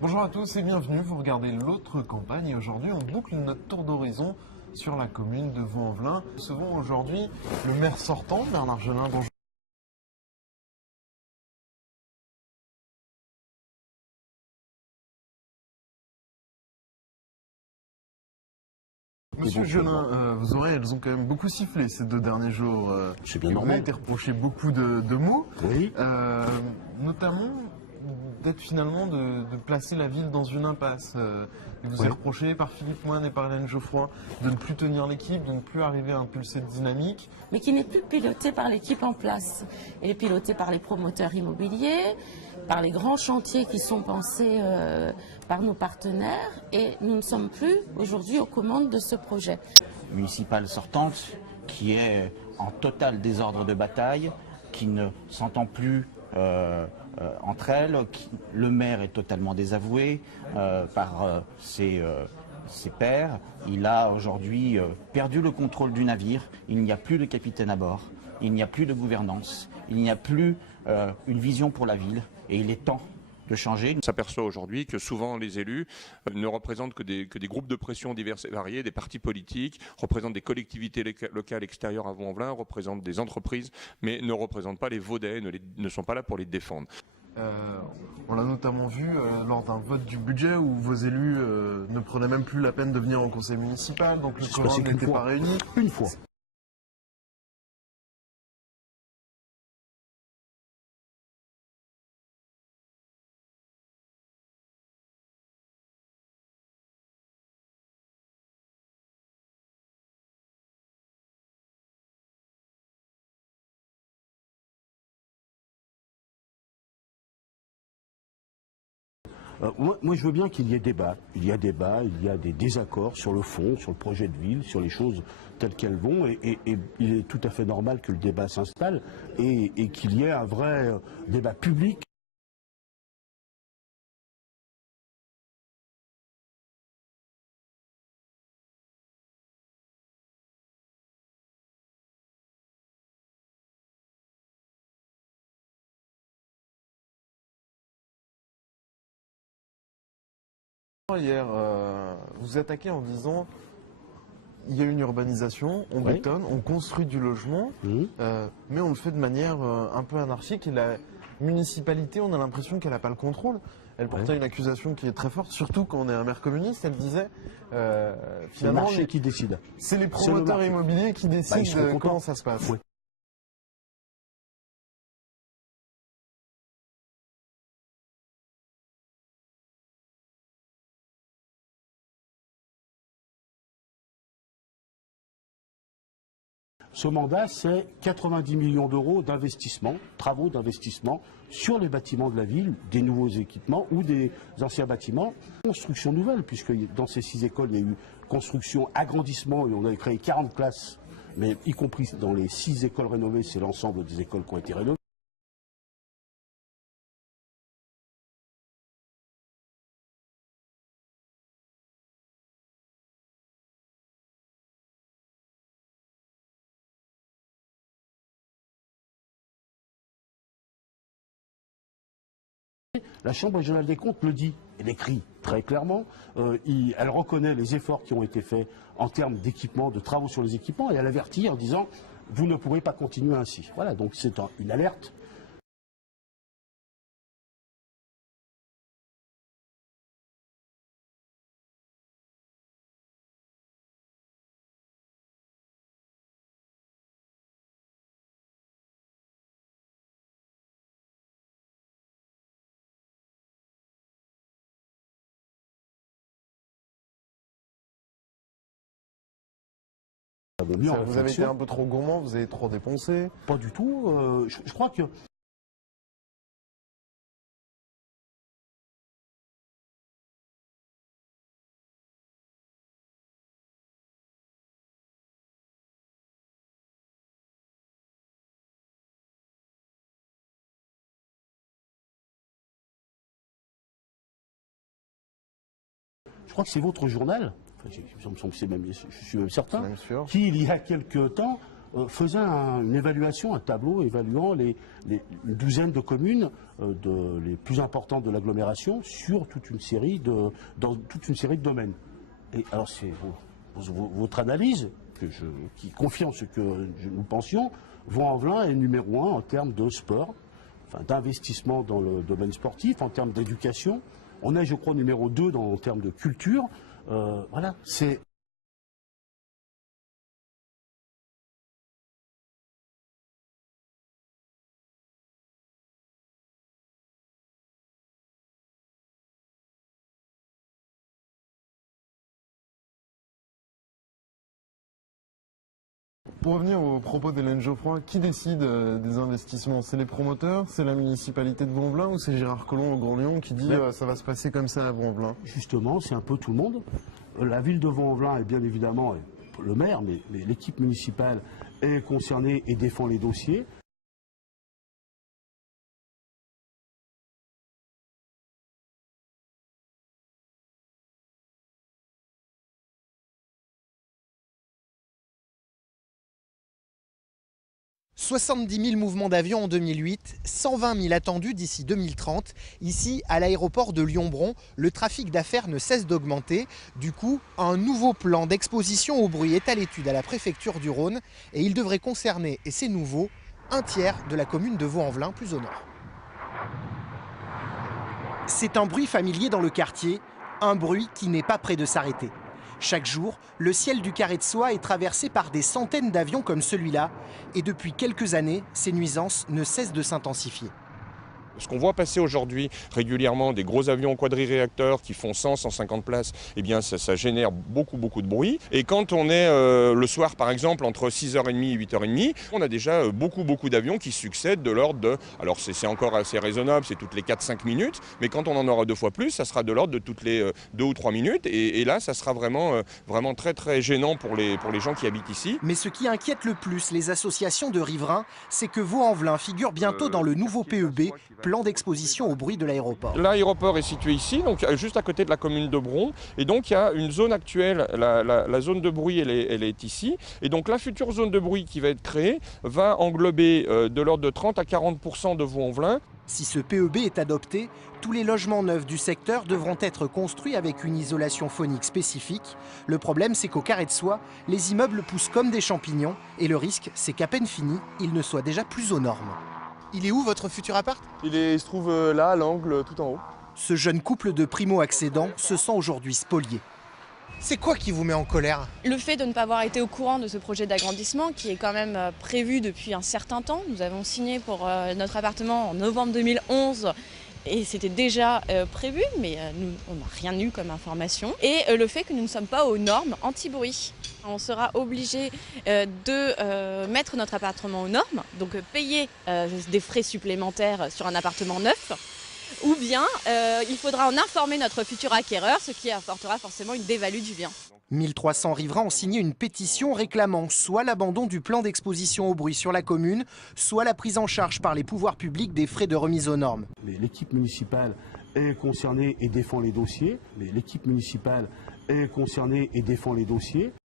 Bonjour à tous et bienvenue, vous regardez l'autre campagne et aujourd'hui on boucle notre tour d'horizon sur la commune de Vaux-en-Velin. Nous recevons aujourd'hui le maire sortant, Bernard Gelin. Bonjour. Monsieur Gelin, vos oreilles elles ont quand même beaucoup sifflé ces 2 derniers jours. C'est bien Vous normal. avez été reproché beaucoup de mots, Oui. notamment d'être finalement de placer la ville dans une impasse. Il vous est reproché par Philippe Moine et par Hélène Geoffroy de ne plus tenir l'équipe, de ne plus arriver à impulser de dynamique. Mais qui n'est plus piloté par l'équipe en place. Elle est pilotée par les promoteurs immobiliers, par les grands chantiers qui sont pensés par nos partenaires, et nous ne sommes plus aujourd'hui aux commandes de ce projet. Municipale sortante qui est en total désordre de bataille, qui ne s'entend plus entre elles, le maire est totalement désavoué par ses pairs. Il a aujourd'hui perdu le contrôle du navire, il n'y a plus de capitaine à bord, il n'y a plus de gouvernance, il n'y a plus une vision pour la ville et il est temps de changer. On s'aperçoit aujourd'hui que souvent les élus ne représentent que des groupes de pression divers et variés, des partis politiques, représentent des collectivités locales extérieures à Vaux-en-Velin, représentent des entreprises, mais ne représentent pas les Vaudais, ne sont pas là pour les défendre. On l'a notamment vu lors d'un vote du budget où vos élus ne prenaient même plus la peine de venir au conseil municipal, donc le quorum n'était pas réuni. Une fois. Moi, je veux bien qu'il y ait débat. Il y a débat, il y a des désaccords sur le fond, sur le projet de ville, sur les choses telles qu'elles vont. Et il est tout à fait normal que le débat s'installe et qu'il y ait un vrai débat public. Hier, vous attaquez en disant il y a une urbanisation, on bétonne, on construit du logement, mais on le fait de manière un peu anarchique et la municipalité, on a l'impression qu'elle n'a pas le contrôle. Elle portait une accusation qui est très forte, surtout quand on est un maire communiste. Elle disait C'est le marché qui décide. C'est les promoteurs immobiliers qui décident comment ça se passe. Ce mandat, c'est 90 millions d'euros d'investissement, travaux d'investissement sur les bâtiments de la ville, des nouveaux équipements ou des anciens bâtiments. Construction nouvelle, puisque dans ces 6 écoles, il y a eu construction, agrandissement, et on avait créé 40 classes, mais y compris dans les 6 écoles rénovées, c'est l'ensemble des écoles qui ont été rénovées. La Chambre régionale des comptes le dit, elle écrit très clairement, elle reconnaît les efforts qui ont été faits en termes d'équipement, de travaux sur les équipements, et elle avertit en disant « vous ne pourrez pas continuer ainsi ». Voilà, donc c'est une alerte. Vous avez été un peu trop gourmand, vous avez trop dépensé. Pas du tout. Je crois que c'est votre journal, je suis même certain, Même sûr. qui, il y a quelque temps, faisait une évaluation, un tableau évaluant une douzaine de communes les plus importantes de l'agglomération sur dans toute une série de domaines. Et alors c'est votre analyse qui confirme ce que nous pensions. Vaux-en-Velin est numéro 1 en termes de sport, enfin, d'investissement dans le domaine sportif, en termes d'éducation. On est, je crois, numéro 2 en termes de culture. Voilà, c'est... Pour revenir aux propos d'Hélène Geoffroy, qui décide des investissements? C'est les promoteurs, c'est la municipalité de Vaux-en-Velin ou c'est Gérard Collomb au Grand Lyon qui dit ça va se passer comme ça à Vaux-en-Velin? Justement, c'est un peu tout le monde. La ville de Vaux-en-Velin est bien évidemment le maire, mais l'équipe municipale est concernée et défend les dossiers. « 70 000 mouvements d'avions en 2008, 120 000 attendus d'ici 2030. Ici, à l'aéroport de Lyon-Bron, le trafic d'affaires ne cesse d'augmenter. Du coup, un nouveau plan d'exposition au bruit est à l'étude à la préfecture du Rhône et il devrait concerner, et c'est nouveau, un tiers de la commune de Vaux-en-Velin, plus au nord. C'est un bruit familier dans le quartier, un bruit qui n'est pas près de s'arrêter. Chaque jour, le ciel du Carré de Soie est traversé par des centaines d'avions comme celui-là. Et depuis quelques années, ces nuisances ne cessent de s'intensifier. Ce qu'on voit passer aujourd'hui régulièrement, des gros avions quadri-réacteurs qui font 100-150 places, eh bien ça génère beaucoup de bruit. Et quand on est le soir par exemple entre 6h30 et 8h30, on a déjà beaucoup d'avions qui succèdent de l'ordre de... Alors c'est encore assez raisonnable, c'est toutes les 4-5 minutes, mais quand on en aura 2 fois plus, ça sera de l'ordre de toutes les 2 ou 3 minutes. Et là, ça sera vraiment très gênant pour les gens qui habitent ici. Mais ce qui inquiète le plus les associations de riverains, c'est que Vaux-en-Velin figure bientôt dans le nouveau PEB, plan d'exposition au bruit de l'aéroport. L'aéroport est situé ici, donc juste à côté de la commune de Bron, et donc il y a une zone actuelle, la zone de bruit elle est ici, et donc la future zone de bruit qui va être créée va englober de l'ordre de 30 à 40% de Vaux-en-Velin. Si ce PEB est adopté, tous les logements neufs du secteur devront être construits avec une isolation phonique spécifique. Le problème, c'est qu'au Carré de Soie, les immeubles poussent comme des champignons, et le risque, c'est qu'à peine fini, ils ne soient déjà plus aux normes. Il est où votre futur appart? Il se trouve là, à l'angle, tout en haut. Ce jeune couple de primo-accédants se sent aujourd'hui spolié. C'est quoi qui vous met en colère? Le fait de ne pas avoir été au courant de ce projet d'agrandissement qui est quand même prévu depuis un certain temps. Nous avons signé pour notre appartement en novembre 2011 et c'était déjà prévu, mais nous, on n'a rien eu comme information. Et le fait que nous ne sommes pas aux normes anti-bruit. On sera obligé de mettre notre appartement aux normes, donc payer des frais supplémentaires sur un appartement neuf. Ou bien il faudra en informer notre futur acquéreur, ce qui apportera forcément une dévalue du bien. 1300 riverains ont signé une pétition réclamant soit l'abandon du plan d'exposition au bruit sur la commune, soit la prise en charge par les pouvoirs publics des frais de remise aux normes. L'équipe municipale est concernée et défend les dossiers.